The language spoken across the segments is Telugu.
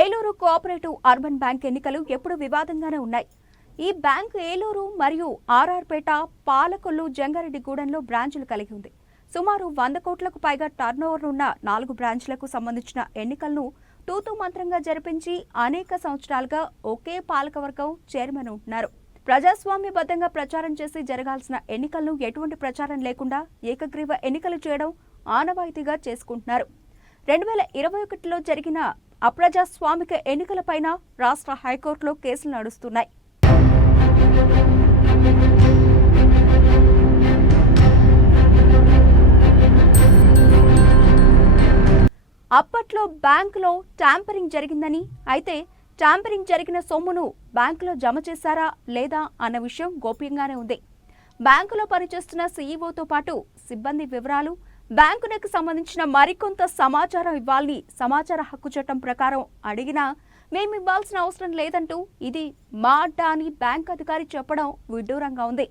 ఏలూరు కోఆపరేటివ్ అర్బన్ బ్యాంక్ ఎన్నికలు ఎప్పుడు వివాదంగానే ఉన్నాయి. ఈ బ్యాంకు ఏలూరు మరియు ఆర్ఆర్పేట, పాలకొల్లు, జంగారెడ్డిగూడెంలో బ్రాంచులు కలిగి ఉంది. సుమారు 100 కోట్లకు పైగా టర్నోవర్ ఉన్న 4 బ్రాంచ్లకు సంబంధించిన ఎన్నికలను తూతూ మంత్రంగా జరిపించి అనేక సంవత్సరాలుగా ఒకే పాలకవర్గం చైర్మన్ ఉంటున్నారు. ప్రజాస్వామ్యబద్ధంగా ప్రచారం చేసి జరగాల్సిన ఎన్నికలను ఎటువంటి ప్రచారం లేకుండా ఏకగ్రీవ ఎన్నికలు చేయడం ఆనవాయితీగా చేసుకుంటున్నారు. 2021లో జరిగిన అప్రజాస్వామిక ఎన్నికలపైన రాష్ట్ర హైకోర్టులో కేసులు నడుస్తున్నాయి. అప్పట్లో బ్యాంకులో ట్యాంపరింగ్ జరిగిందని, అయితే ట్యాంపరింగ్ జరిగిన సొమ్మును బ్యాంకులో జమ చేశారా లేదా అన్న విషయం గోప్యంగానే ఉంది. బ్యాంకులో పనిచేస్తున్న సీఈఓతో పాటు సిబ్బంది వివరాలు, బ్యాంకునకు సంబంధించిన మరికొంత సమాచారం ఇవ్వాలని సమాచార హక్కు చట్టం ప్రకారం అడిగినా మేము ఇవ్వాల్సిన అవసరం లేదంటూ ఇది మా అడ్డా అని బ్యాంక్ అధికారి చెప్పడం విడ్డూరంగా ఉంది.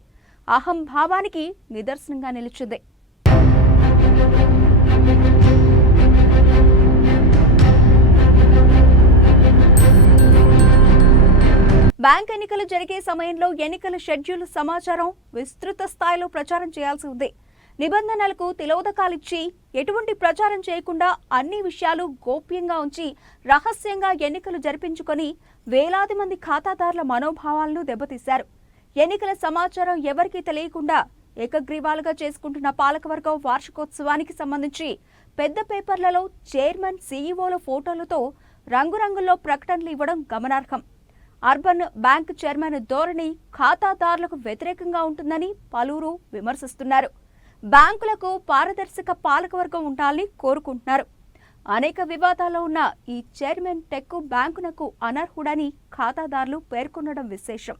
అహంభావానికి నిదర్శనంగా నిలిచింది. బ్యాంక్ ఎన్నికలు జరిగే సమయంలో ఎన్నికల షెడ్యూల్ సమాచారం విస్తృత స్థాయిలో ప్రచారం చేయాల్సి ఉంది. నిబంధనలకు తిలోదకాలిచ్చి ఎటువంటి ప్రచారం చేయకుండా అన్ని విషయాలు గోప్యంగా ఉంచి రహస్యంగా ఎన్నికలు జరిపించుకొని వేలాది మంది ఖాతాదారుల మనోభావాలను దెబ్బతీశారు. ఎన్నికల సమాచారం ఎవరికీ తెలియకుండా ఏకగ్రీవాలుగా చేసుకుంటున్న పాలకవర్గం వార్షికోత్సవానికి సంబంధించి పెద్ద పేపర్లలో చైర్మన్, సీఈఓల ఫోటోలతో రంగురంగుల్లో ప్రకటనలు ఇవ్వడం గమనార్హం. అర్బన్ బ్యాంక్ చైర్మన్ ధోరణి ఖాతాదారులకు వ్యతిరేకంగా ఉంటుందని పలువురు విమర్శిస్తున్నారు. బ్యాంకులకు పారదర్శక పాలకవర్గం ఉండాలని కోరుకుంటున్నారు. అనేక వివాదాల్లో ఉన్న ఈ చైర్మన్ టెక్కు బ్యాంకునకు అనర్హుడని ఖాతాదారులు పేర్కొనడం విశేషం.